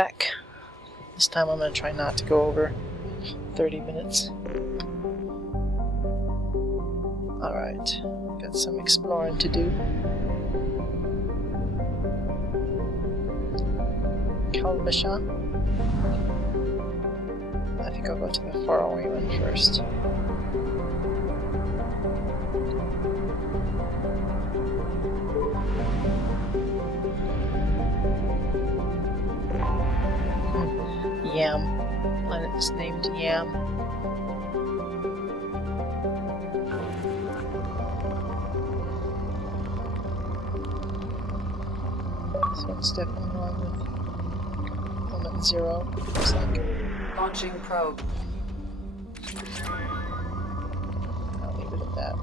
back. This time I'm going to try not to go over 30 minutes. Alright, got some exploring to do. Kalbashan? I think I'll go to the faraway one first. Yam. Planet is named Yam. So it's definitely one with element 0, looks like. Launching probe. I'll leave it at that.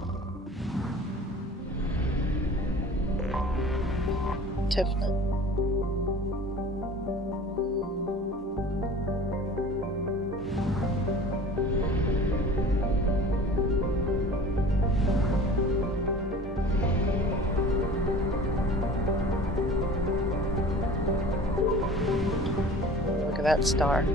Tifna. Look at that star.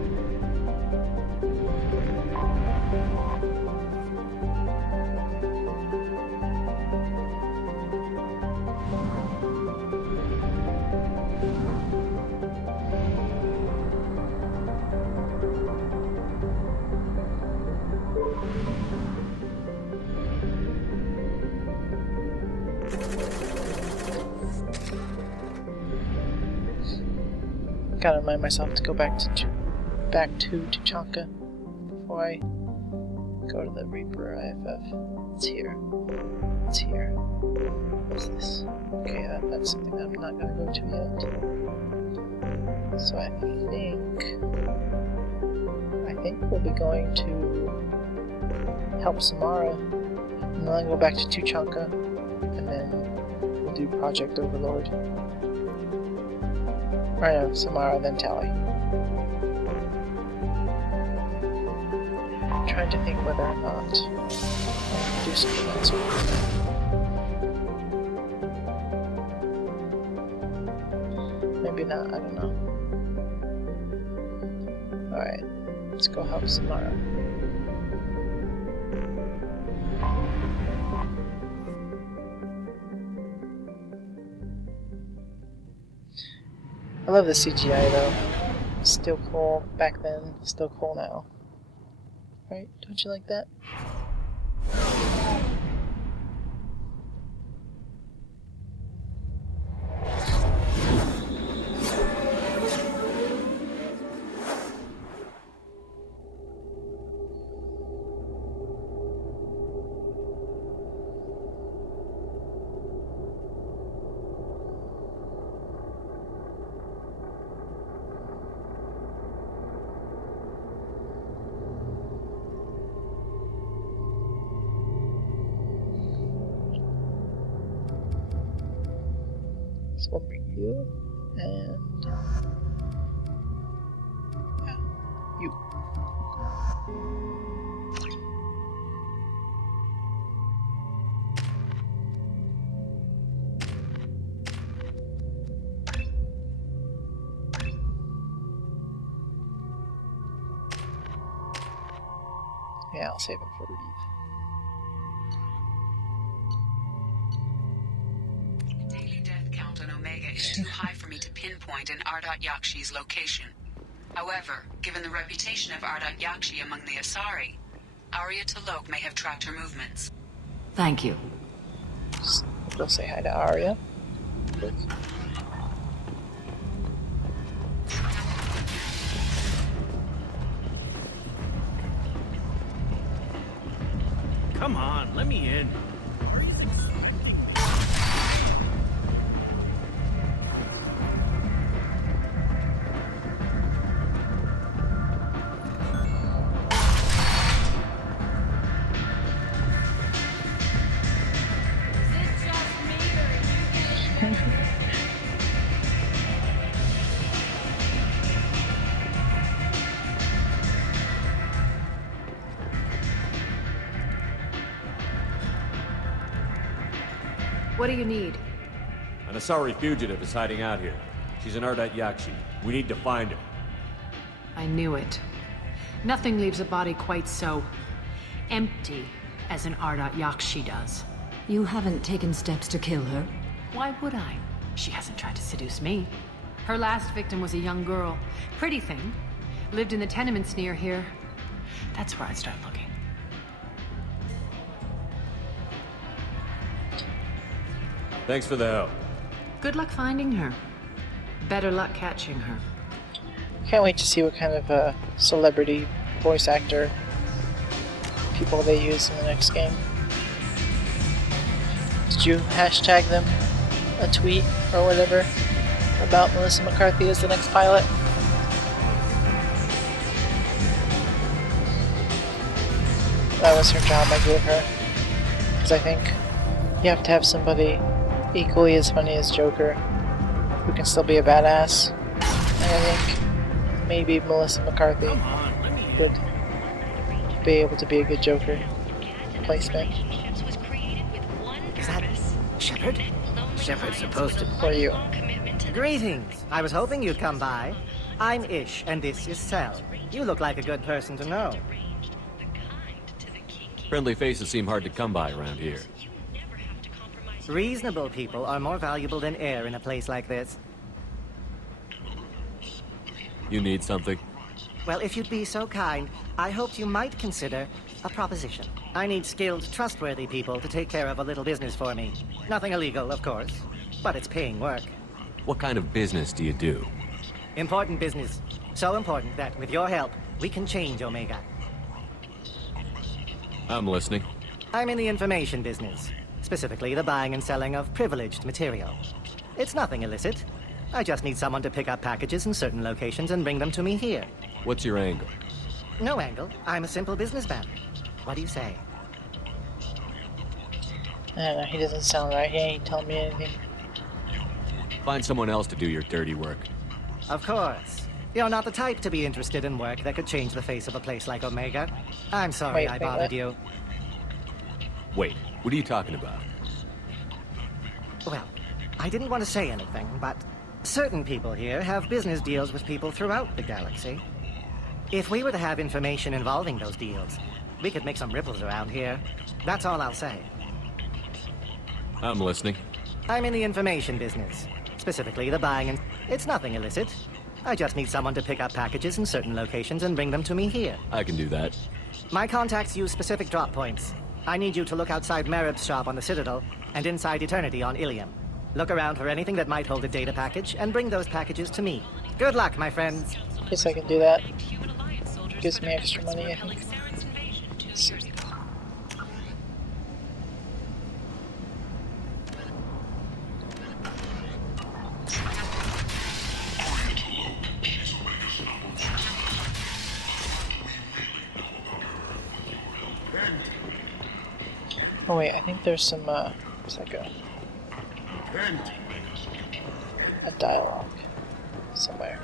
Gotta remind myself to go back to Tuchanka before I go to the Reaper IFF. It's here. It's here. What's this? Okay, that's something that I'm not gonna go to yet. So I think we'll be going to help Samara, and then I'll go back to Tuchanka, and then we'll do Project Overlord. Right now, Samara, then Tally. I'm trying to think whether or not I can do something else with that. Maybe not, I don't know. Alright, let's go help Samara. I love the CGI though. Still cool back then, still cool now. Right? Don't you like that? So we'll bring you, and yeah, you. Yeah, I'll save him for Reeve. Is too high for me to pinpoint an Ardat-Yakshi's location. However, given the reputation of Ardat-Yakshi among the Asari, Arya T'Loak may have tracked her movements. Thank you. Go say hi to Arya. Come on, let me in. Arya's expecting me. What do you need? An Asari fugitive is hiding out here. She's an Ardat-Yakshi. We need to find her. I knew it. Nothing leaves a body quite so empty as an Ardat-Yakshi does. You haven't taken steps to kill her? Why would I? She hasn't tried to seduce me. Her last victim was a young girl. Pretty thing. Lived in the tenements near here. That's where I'd start looking. Thanks for the help. Good luck finding her. Better luck catching her. Can't wait to see what kind of celebrity voice actor people they use in the next game. Did you hashtag them a tweet or whatever about Melissa McCarthy as the next pilot? That was her job I gave her. Because I think you have to have somebody equally as funny as Joker who can still be a badass. And I think maybe Melissa McCarthy would be able to be a good Joker placement. Is that Shepard? Shepard's supposed to... For you. Greetings. I was hoping you'd come by. I'm Ish, and this is Sel. You look like a good person to know. Friendly faces seem hard to come by around here. Reasonable people are more valuable than air in a place like this. You need something? Well, if you'd be so kind, I hoped you might consider a proposition. I need skilled, trustworthy people to take care of a little business for me. Nothing illegal, of course, but it's paying work. What kind of business do you do? Important business. So important that, with your help, we can change Omega. I'm listening. I'm in the information business. Specifically, the buying and selling of privileged material. It's nothing illicit. I just need someone to pick up packages in certain locations and bring them to me here. What's your angle? No angle. I'm a simple businessman. What do you say? I don't know, he doesn't sound right. He ain't telling me anything. Find someone else to do your dirty work. Of course. You're not the type to be interested in work that could change the face of a place like Omega. I'm sorry I bothered what? you. Wait, what are you talking about? Well, I didn't want to say anything, but certain people here have business deals with people throughout the galaxy. If we were to have information involving those deals, we could make some ripples around here. That's all I'll say. I'm listening. I'm in the information business. Specifically, the buying and... It's nothing illicit. I just need someone to pick up packages in certain locations and bring them to me here. I can do that. My contacts use specific drop points. I need you to look outside Merib's shop on the Citadel and inside Eternity on Ilium. Look around for anything that might hold a data package and bring those packages to me. Good luck, my friends. Guess I can do that. Gives me extra money, I think. Oh wait, I think there's some, it's like a dialogue somewhere.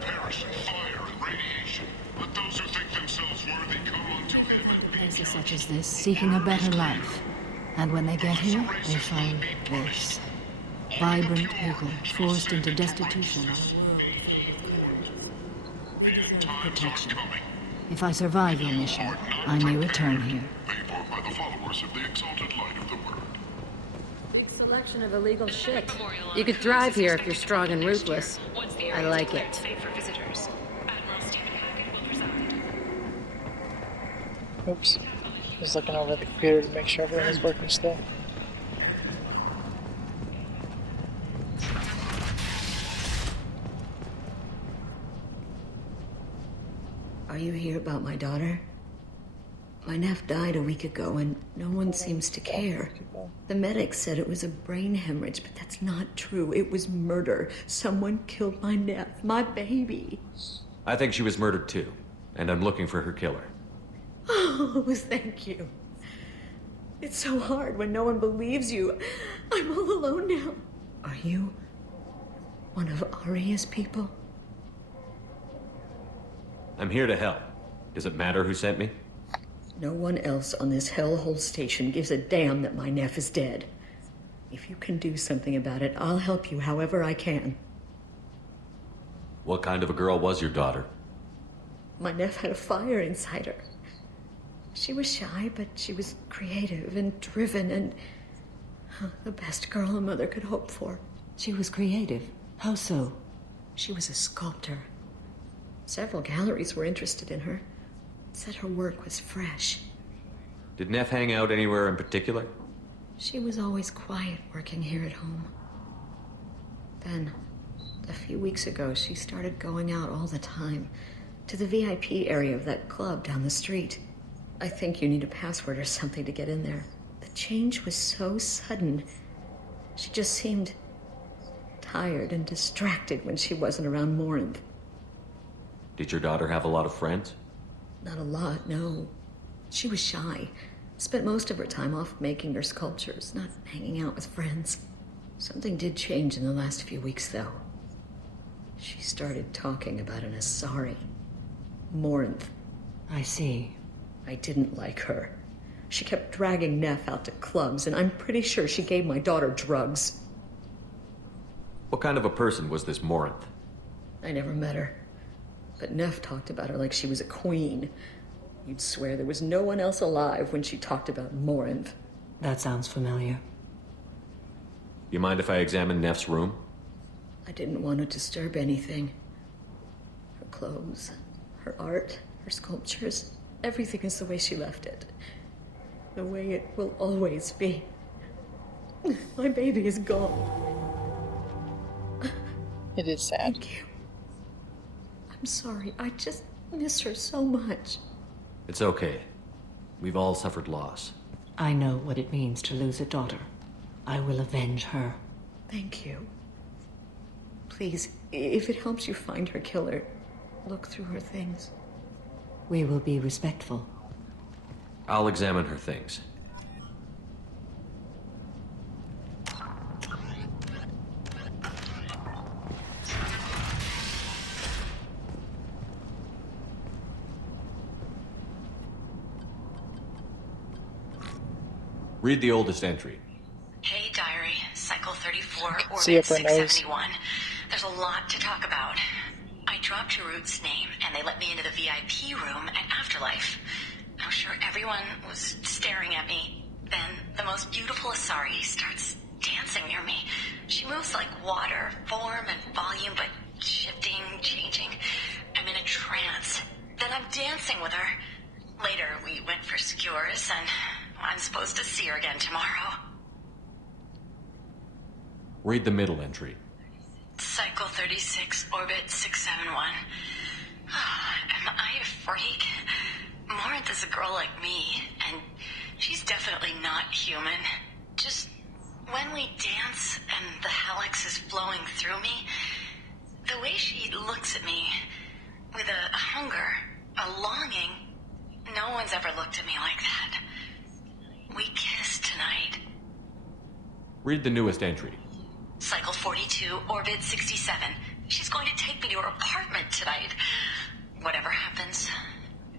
Perish in fire and radiation. Let those who think themselves worthy come unto him and be Places such as this, seeking a better life. And when they get here, they find this. Vibrant people forced into destitution. Protection. If I survive your mission, I may return here. favored by the followers of the exalted light of the world. Big selection of illegal shit. You could thrive here if you're strong and ruthless. I like it. Oops. Just looking over the computer to make sure everything is working still. Are you here about my daughter? My nephew died a week ago and no one seems to care. The medics said it was a brain hemorrhage, but that's not true. It was murder. Someone killed my nephew, my baby. I think she was murdered too, and I'm looking for her killer. Oh, thank you. It's so hard when no one believes you. I'm all alone now. Are you one of Aria's people? I'm here to help. Does it matter who sent me? No one else on this hellhole station gives a damn that my nephew is dead. If you can do something about it, I'll help you however I can. What kind of a girl was your daughter? My Neff had a fire inside her. She was shy, but she was creative and driven and the best girl a mother could hope for. She was creative? How so? She was a sculptor. Several galleries were interested in her. Said her work was fresh. Did Neff hang out anywhere in particular? She was always quiet working here at home. Then, a few weeks ago, she started going out all the time to the VIP area of that club down the street. I think you need a password or something to get in there. The change was so sudden. She just seemed tired and distracted when she wasn't around Morinth. Did your daughter have a lot of friends? Not a lot, no. She was shy. Spent most of her time off making her sculptures, not hanging out with friends. Something did change in the last few weeks, though. She started talking about an Asari. Morinth. I see. I didn't like her. She kept dragging Neff out to clubs, and I'm pretty sure she gave my daughter drugs. What kind of a person was this Morinth? I never met her. But Neff talked about her like she was a queen. You'd swear there was no one else alive when she talked about Morinth. That sounds familiar. You mind if I examine Neff's room? I didn't want to disturb anything. Her clothes, her art, her sculptures, everything is the way she left it. The way it will always be. My baby is gone. It is sad. Thank you. I'm sorry. I just miss her so much. It's okay. We've all suffered loss. I know what it means to lose a daughter. I will avenge her. Thank you. Please, if it helps you find her killer, look through her things. We will be respectful. I'll examine her things. Read the oldest entry. Hey, Diary. Cycle 34, See Orbit if her nose. 671. There's a lot to talk about. I dropped your root's name, and they let me into the VIP room at Afterlife. I'm sure everyone was staring at me. Then, the most beautiful Asari starts dancing near me. She moves like water, form and volume, but shifting, changing. I'm in a trance. Then I'm dancing with her. Later, we went for skewers, and I'm supposed to see her again tomorrow. Read the middle entry. Cycle 36, Orbit 671. Am I a freak? Morinth is a girl like me, and she's definitely not human. Just when we dance and the helix is flowing through me, the way she looks at me with a hunger, a longing, no one's ever looked at me like that. We kissed tonight. Read the newest entry. Cycle 42, Orbit 67. She's going to take me to her apartment tonight. Whatever happens,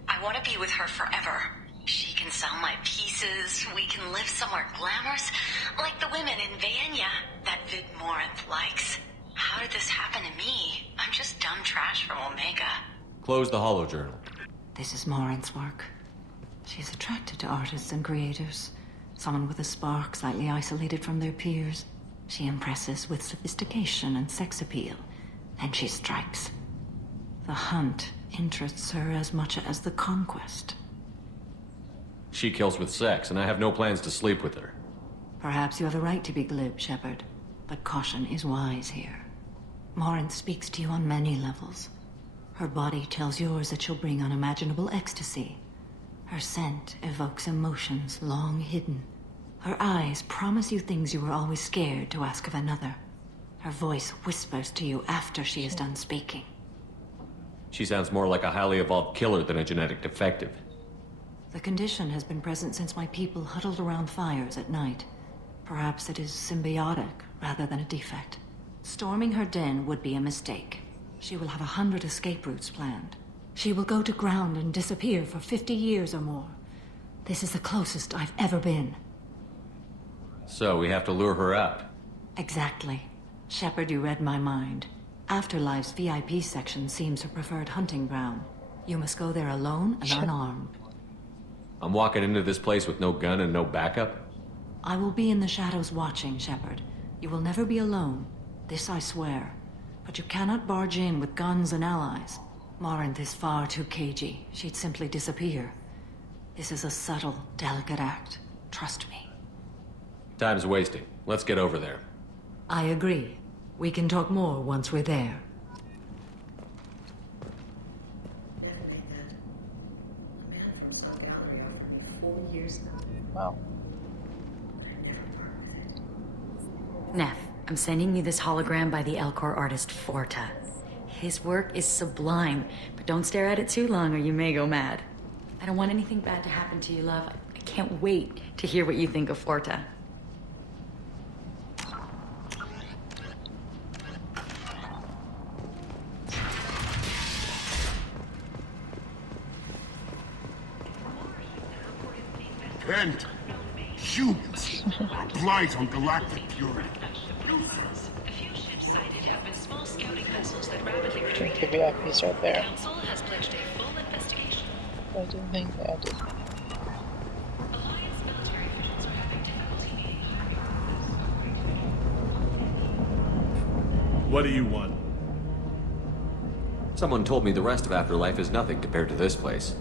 I want to be with her forever. She can sell my pieces. We can live somewhere glamorous, like the women in Vanya that Vid Morinth likes. How did this happen to me? I'm just dumb trash from Omega. Close the holo journal. This is Morinth's work. She's attracted to artists and creators. Someone with a spark, slightly isolated from their peers. She impresses with sophistication and sex appeal. And she strikes. The hunt interests her as much as the conquest. She kills with sex, and I have no plans to sleep with her. Perhaps you have a right to be glib, Shepard. But caution is wise here. Morinth speaks to you on many levels. Her body tells yours that she'll bring unimaginable ecstasy. Her scent evokes emotions long hidden. Her eyes promise you things you were always scared to ask of another. Her voice whispers to you after she is done speaking. She sounds more like a highly evolved killer than a genetic defective. The condition has been present since my people huddled around fires at night. Perhaps it is symbiotic rather than a defect. Storming her den would be a mistake. She will have 100 escape routes planned. She will go to ground and disappear for 50 years or more. This is the closest I've ever been. So we have to lure her out. Exactly. Shepard, you read my mind. Afterlife's VIP section seems her preferred hunting ground. You must go there alone and unarmed. I'm walking into this place with no gun and no backup? I will be in the shadows watching, Shepard. You will never be alone. This I swear. But you cannot barge in with guns and allies. Morinth is far too cagey. She'd simply disappear. This is a subtle, delicate act. Trust me. Time's wasting. Let's get over there. I agree. We can talk more once we're there. Wow. Neff, I'm sending you this hologram by the Elcor artist Forta. His work is sublime, but don't stare at it too long or you may go mad. I don't want anything bad to happen to you, love. I can't wait to hear what you think of Forta. Kent, humans, blight on galactic purity. A few ships sighted have been small scouting vessels that rapidly retreated. The VIP's right there. Council has pledged a full investigation. I didn't think that I did. Alliance military officials are having difficulty meeting. What do you want? Someone told me the rest of Afterlife is nothing compared to this place.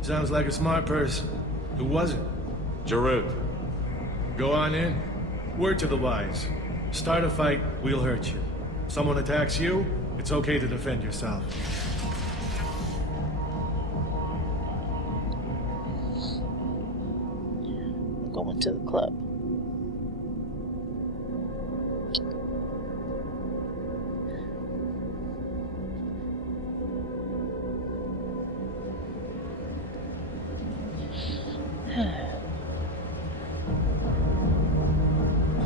Sounds like a smart person. Who was it? Jarut. Go on in. Word to the wise. Start a fight, we'll hurt you. Someone attacks you, it's okay to defend yourself. Going to the club.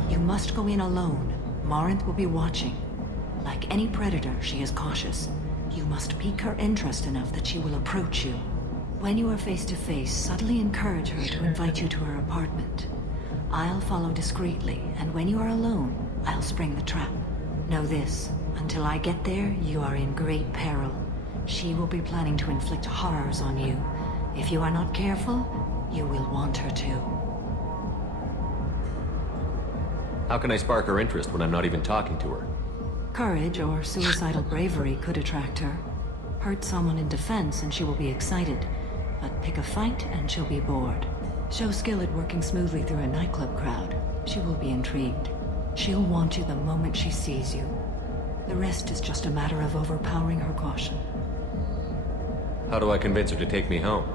You must go in alone. Morinth will be watching. Like any predator, she is cautious. You must pique her interest enough that she will approach you. When you are face to face, subtly encourage her to invite you to her apartment. I'll follow discreetly, and when you are alone, I'll spring the trap. Know this, until I get there, you are in great peril. She will be planning to inflict horrors on you. If you are not careful, you will want her to. How can I spark her interest when I'm not even talking to her? Courage or suicidal bravery could attract her. Hurt someone in defense and she will be excited. But pick a fight and she'll be bored. Show skill at working smoothly through a nightclub crowd. She will be intrigued. She'll want you the moment she sees you. The rest is just a matter of overpowering her caution. How do I convince her to take me home?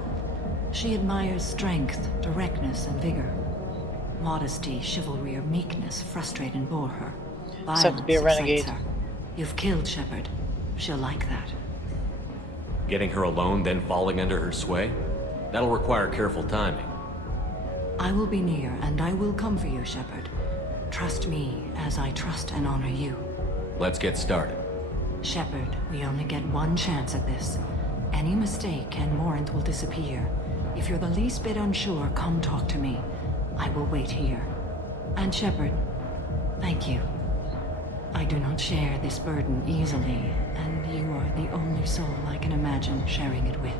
She admires strength, directness, and vigor. Modesty, chivalry, or meekness frustrate and bore her. Just have to be a renegade. Excites her. You've killed Shepard. She'll like that. Getting her alone, then falling under her sway? That'll require careful timing. I will be near, and I will come for you, Shepard. Trust me, as I trust and honor you. Let's get started. Shepard, we only get one chance at this. Any mistake, and Morinth will disappear. If you're the least bit unsure, come talk to me. I will wait here. And Shepard, thank you. I do not share this burden easily, and you are the only soul I can imagine sharing it with.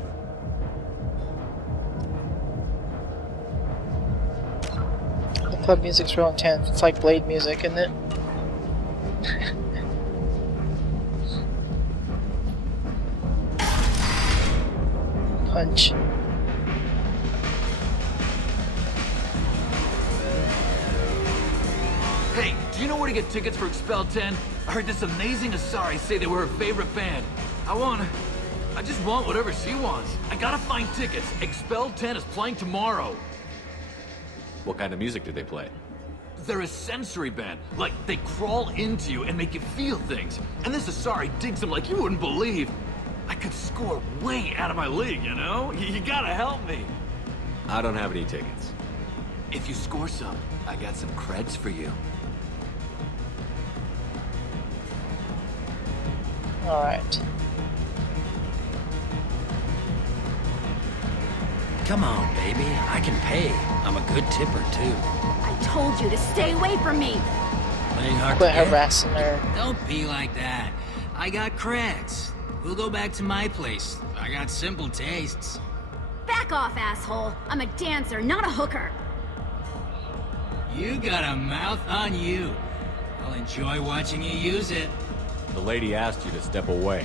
The club music's real intense. It's like Blade music, isn't it? Punch. Hey, do you know where to get tickets for Expel 10? I heard this amazing Asari say they were her favorite band. I just want whatever she wants. I gotta find tickets. Expel 10 is playing tomorrow. What kind of music did they play? They're a sensory band. Like, they crawl into you and make you feel things. And this Asari digs them like you wouldn't believe. I could score way out of my league, you know? You gotta help me. I don't have any tickets. If you score some, I got some creds for you. Alright. Come on, baby. I can pay. I'm a good tipper, too. I told you to stay away from me! Playing hard Quit to get? harassing her. Don't be like that. I got creds. We'll go back to my place. I got simple tastes. Back off, asshole. I'm a dancer, not a hooker. You got a mouth on you. I'll enjoy watching you use it. The lady asked you to step away.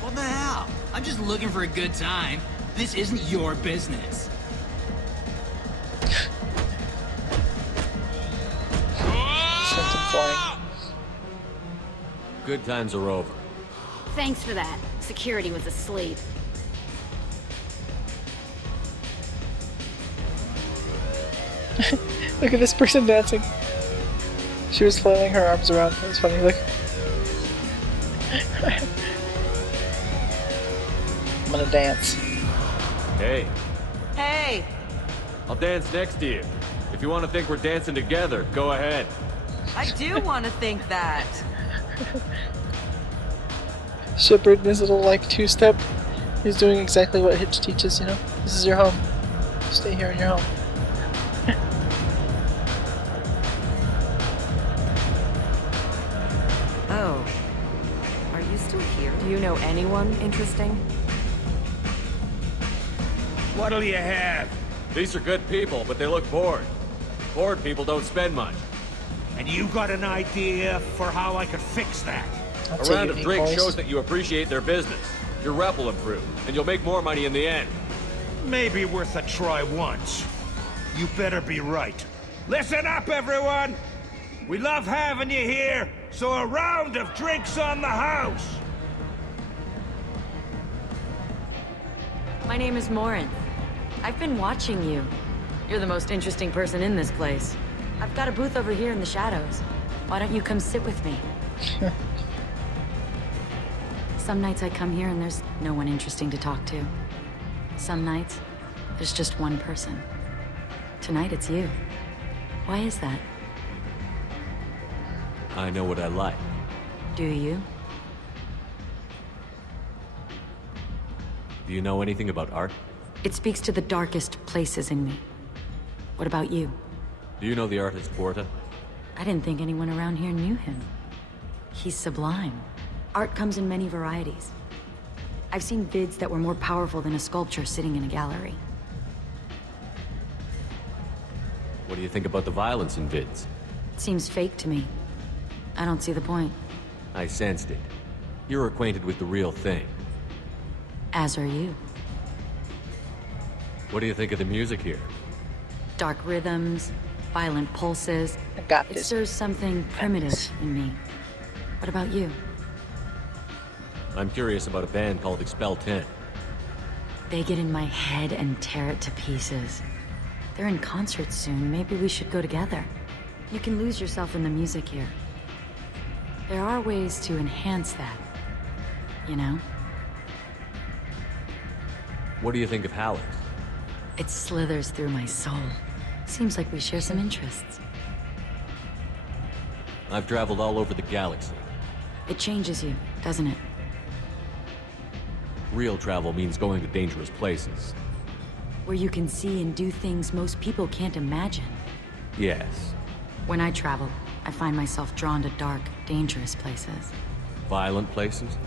What the hell? I'm just looking for a good time. This isn't your business. Good times are over. Thanks for that. Security was asleep. Look at this person dancing. She was flailing her arms around. It was funny. Look. I'm gonna dance. Hey. Hey! I'll dance next to you. If you want to think we're dancing together, go ahead. I do want to think that. Shepard in his little like two-step. He's doing exactly what Hitch teaches, you know? This is your home. Stay here in your home. Oh. Are you still here? Do you know anyone interesting? What'll you have? These are good people, but they look bored. Bored people don't spend much. And you got an idea for how I could fix that? A round of drinks shows that you appreciate their business. Your rep will improve, and you'll make more money in the end. Maybe worth a try once. You better be right. Listen up, everyone! We love having you here, so a round of drinks on the house! My name is Morinth. I've been watching you. You're the most interesting person in this place. I've got a booth over here in the shadows. Why don't you come sit with me? Some nights I come here and there's no one interesting to talk to. Some nights, there's just one person. Tonight it's you. Why is that? I know what I like. Do you? Do you know anything about art? It speaks to the darkest places in me. What about you? Do you know the artist Porta? I didn't think anyone around here knew him. He's sublime. Art comes in many varieties. I've seen vids that were more powerful than a sculpture sitting in a gallery. What do you think about the violence in vids? It seems fake to me. I don't see the point. I sensed it. You're acquainted with the real thing. As are you. What do you think of the music here? Dark rhythms, violent pulses. I got it this. stirs something primitive in me. What about you? I'm curious about a band called Expel 10. They get in my head and tear it to pieces. They're in concert soon. Maybe we should go together. You can lose yourself in the music here. There are ways to enhance that, you know? What do you think of Hallex? It slithers through my soul. Seems like we share some interests. I've traveled all over the galaxy. It changes you, doesn't it? Real travel means going to dangerous places. Where you can see and do things most people can't imagine. Yes. When I travel, I find myself drawn to dark, dangerous places. Violent places?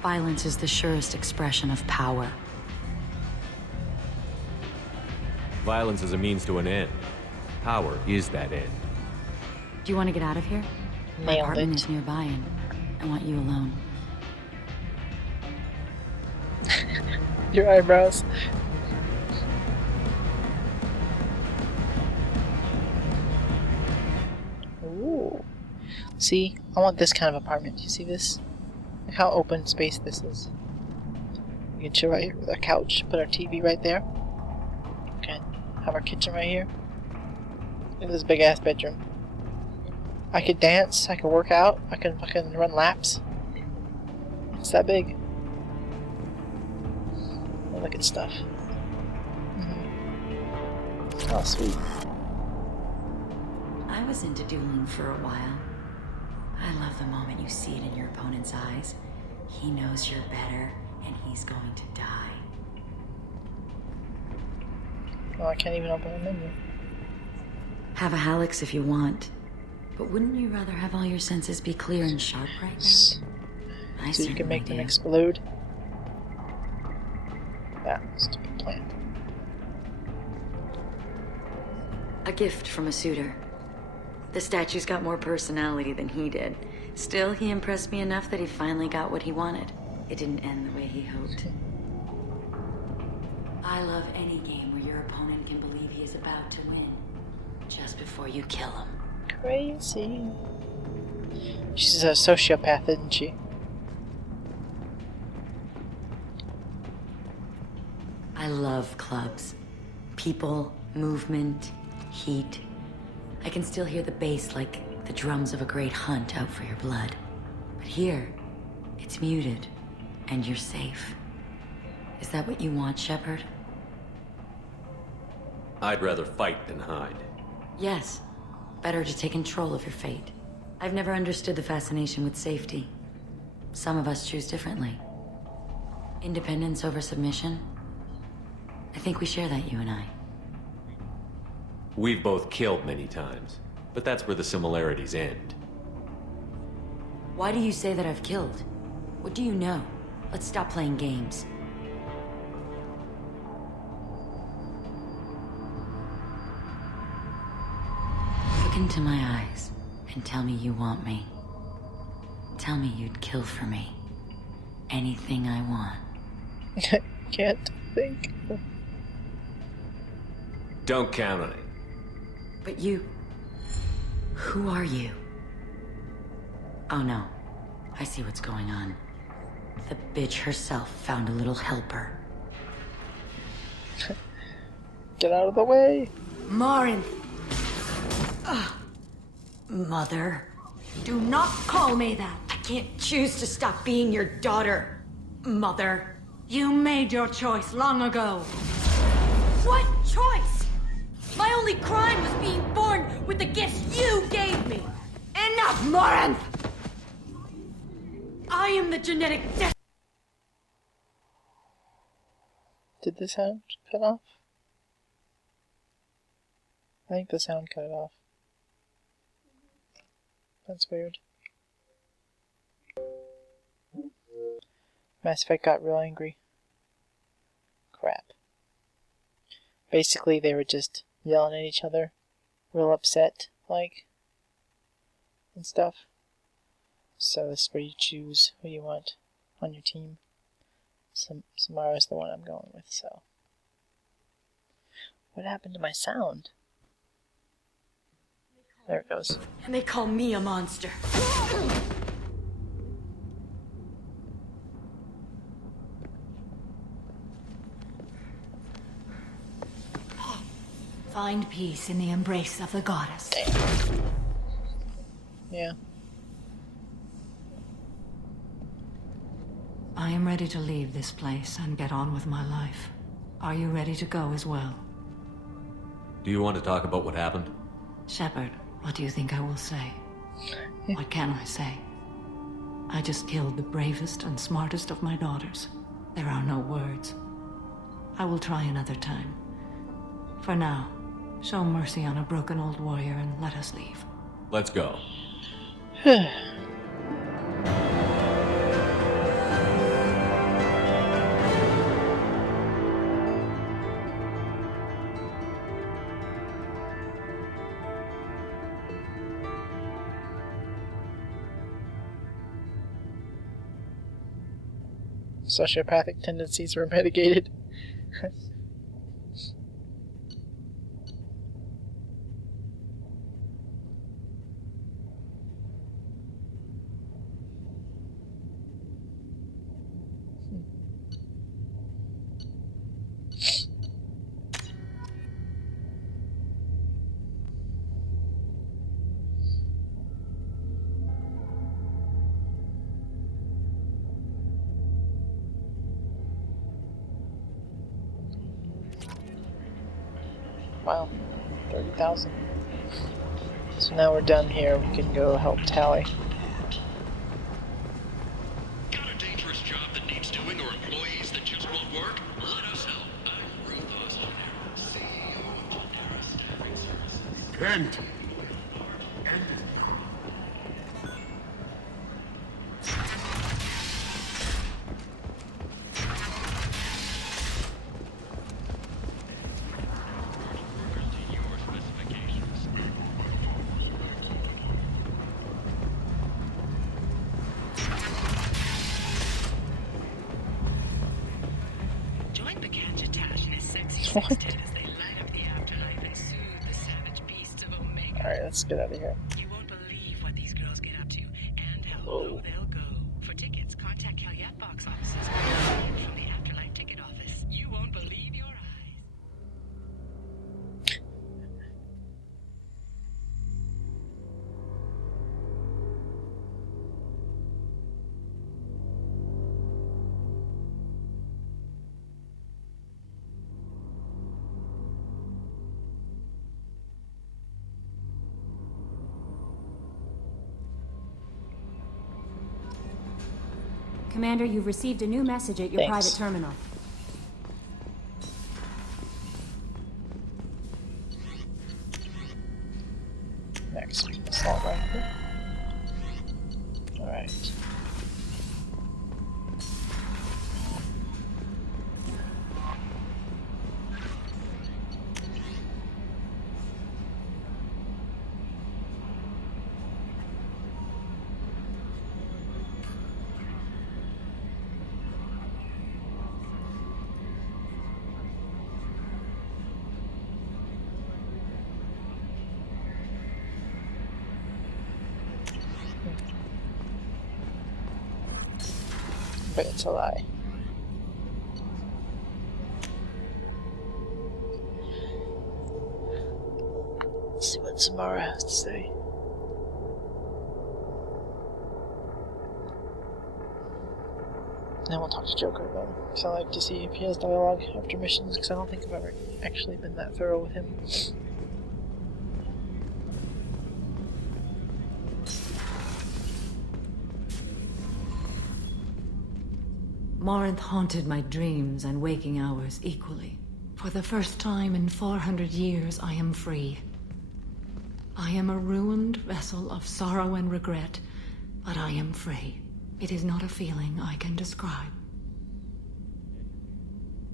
Violence is the surest expression of power. Violence is a means to an end. Power is that end. Do you want to get out of here? My apartment is nearby and I want you alone. Your eyebrows. Ooh. See, I want this kind of apartment. You see this? Look how open space this is. We can chill right here with our couch, put our TV right there. Okay, have our kitchen right here. Look at this big ass bedroom. I could dance, I could work out, I can fucking run laps. It's that big. Oh, look at stuff. Oh, sweet. I was into dueling for a while. I love the moment you see it in your opponent's eyes. He knows you're better, and he's going to die. Oh, I can't even open the menu. Have a Hallex if you want. But wouldn't you rather have all your senses be clear and sharp right now? so you can make them explode. That's a good plan. A gift from a suitor. The statue's got more personality than he did. Still, he impressed me enough that he finally got what he wanted. It didn't end the way he hoped. I love any game where your opponent can believe he is about to win, just before you kill him. Crazy. She's a sociopath, isn't she? I love clubs. People, movement, heat. I can still hear the bass like the drums of a great hunt out for your blood. But here, it's muted, and you're safe. Is that what you want, Shepard? I'd rather fight than hide. Yes. Better to take control of your fate. I've never understood the fascination with safety. Some of us choose differently. Independence over submission? I think we share that, you and I. We've both killed many times, but that's where the similarities end. Why do you say that I've killed? What do you know? Let's stop playing games. Look into my eyes and tell me you want me. Tell me you'd kill for me. Anything I want. Can't think. Don't count on it. But you... Who are you? Oh no. I see what's going on. The bitch herself found a little helper. Get out of the way! Morinth! Mother. Do not call me that! I can't choose to stop being your daughter, Mother. You made your choice long ago. What choice? My only crime was being born with the gifts you gave me. Enough, Morinth! I am the genetic death. Did the sound cut off? I think the sound cut it off. That's weird. Mass Effect got real angry. Crap. Basically, they were just yelling at each other. Real upset, like. And stuff. So this is where you choose who you want on your team. Samara's the one I'm going with, so. What happened to my sound? There it goes. And they call me a monster. Find peace in the embrace of the goddess. Damn. Yeah. I am ready to leave this place and get on with my life. Are you ready to go as well? Do you want to talk about what happened? Shepard, what do you think I will say? What can I say? I just killed the bravest and smartest of my daughters. There are no words. I will try another time. For now, show mercy on a broken old warrior and let us leave. Let's go. Sociopathic tendencies were mitigated. Wow, 30,000. So now we're done here, we can go help Tally. Got a dangerous job that needs doing or employees that just won't work? Let us help. I'm Ruth Austin, CEO of Terminus Staffing Services. Kent! Join Bakanja and his sexy sextet as they light up the afterlife and soothe the savage beasts of Omega. Alright, let's get out of here. You won't believe what these girls get up to and how low they'll go. For tickets, contact Calyat box offices from the Afterlife ticket office. You won't believe your eyes. Commander, you've received a new message at your private terminal. Next, assault rifle. Alright. But it's a lie. Let's see what Samara has to say. Then we'll talk to Joker about him, because I like to see if he has dialogue after missions, because I don't think I've ever actually been that thorough with him. Morinth haunted my dreams and waking hours equally. For the first time in 400 years, I am free. I am a ruined vessel of sorrow and regret, but I am free. It is not a feeling I can describe.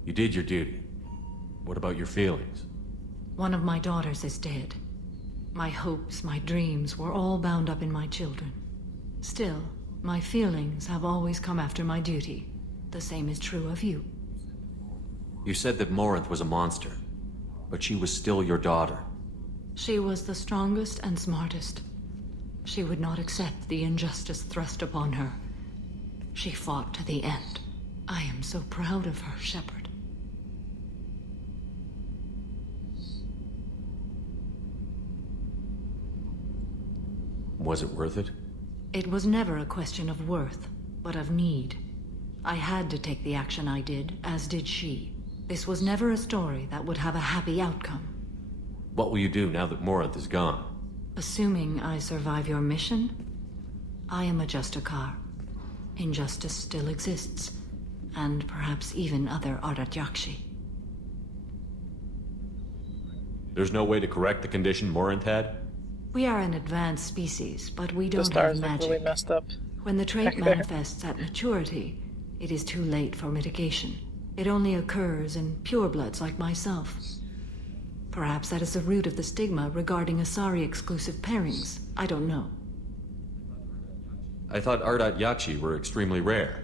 You did your duty. What about your feelings? One of my daughters is dead. My hopes, my dreams were all bound up in my children. Still, my feelings have always come after my duty. The same is true of you. You said that Morinth was a monster, but she was still your daughter. She was the strongest and smartest. She would not accept the injustice thrust upon her. She fought to the end. I am so proud of her, Shepard. Was it worth it? It was never a question of worth, but of need. I had to take the action I did, as did she. This was never a story that would have a happy outcome. What will you do now that Morinth is gone? Assuming I survive your mission, I am a Justicar. Injustice still exists, and perhaps even other Ardat-Yakshi. There's no way to correct the condition Morinth had? We are an advanced species, but we don't The stars have look magic. really messed up. When the trait back there. manifests at maturity, it is too late for mitigation. It only occurs in purebloods like myself. Perhaps that is the root of the stigma regarding Asari-exclusive pairings. I don't know. I thought Ardat-Yakshi were extremely rare.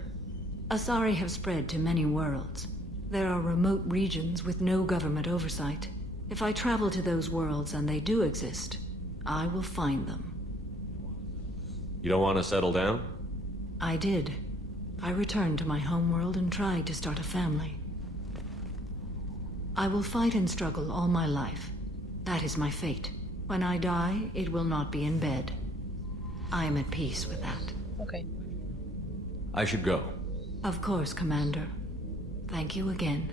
Asari have spread to many worlds. There are remote regions with no government oversight. If I travel to those worlds and they do exist, I will find them. You don't want to settle down? I did. I returned to my homeworld and tried to start a family. I will fight and struggle all my life. That is my fate. When I die, it will not be in bed. I am at peace with that. Okay. I should go. Of course, Commander. Thank you again.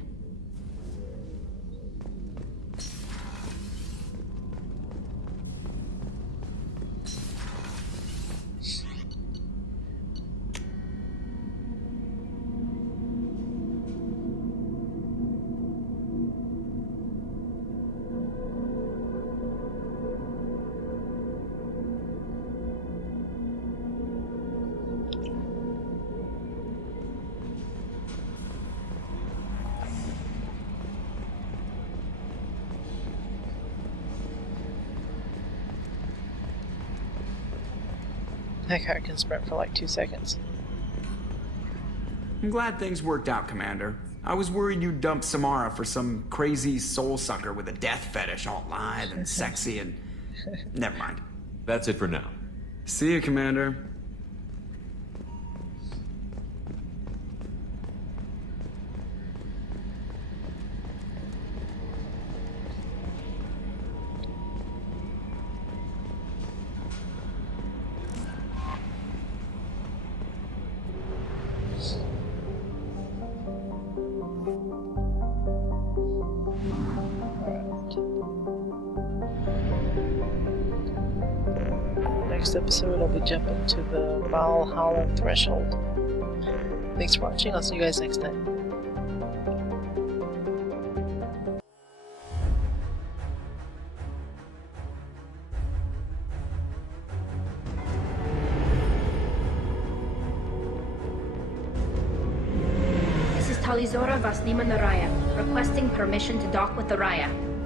That guy can sprint for like 2 seconds. I'm glad things worked out, Commander. I was worried you'd dump Samara for some crazy soul sucker with a death fetish, all lithe and sexy and... Never mind. That's it for now. See you, Commander. Next episode, I'll be jumping to the Valhalla Threshold. Thanks for watching. I'll see you guys next time. This is Talizora Vasnima Naraya, requesting permission to dock with the Raya.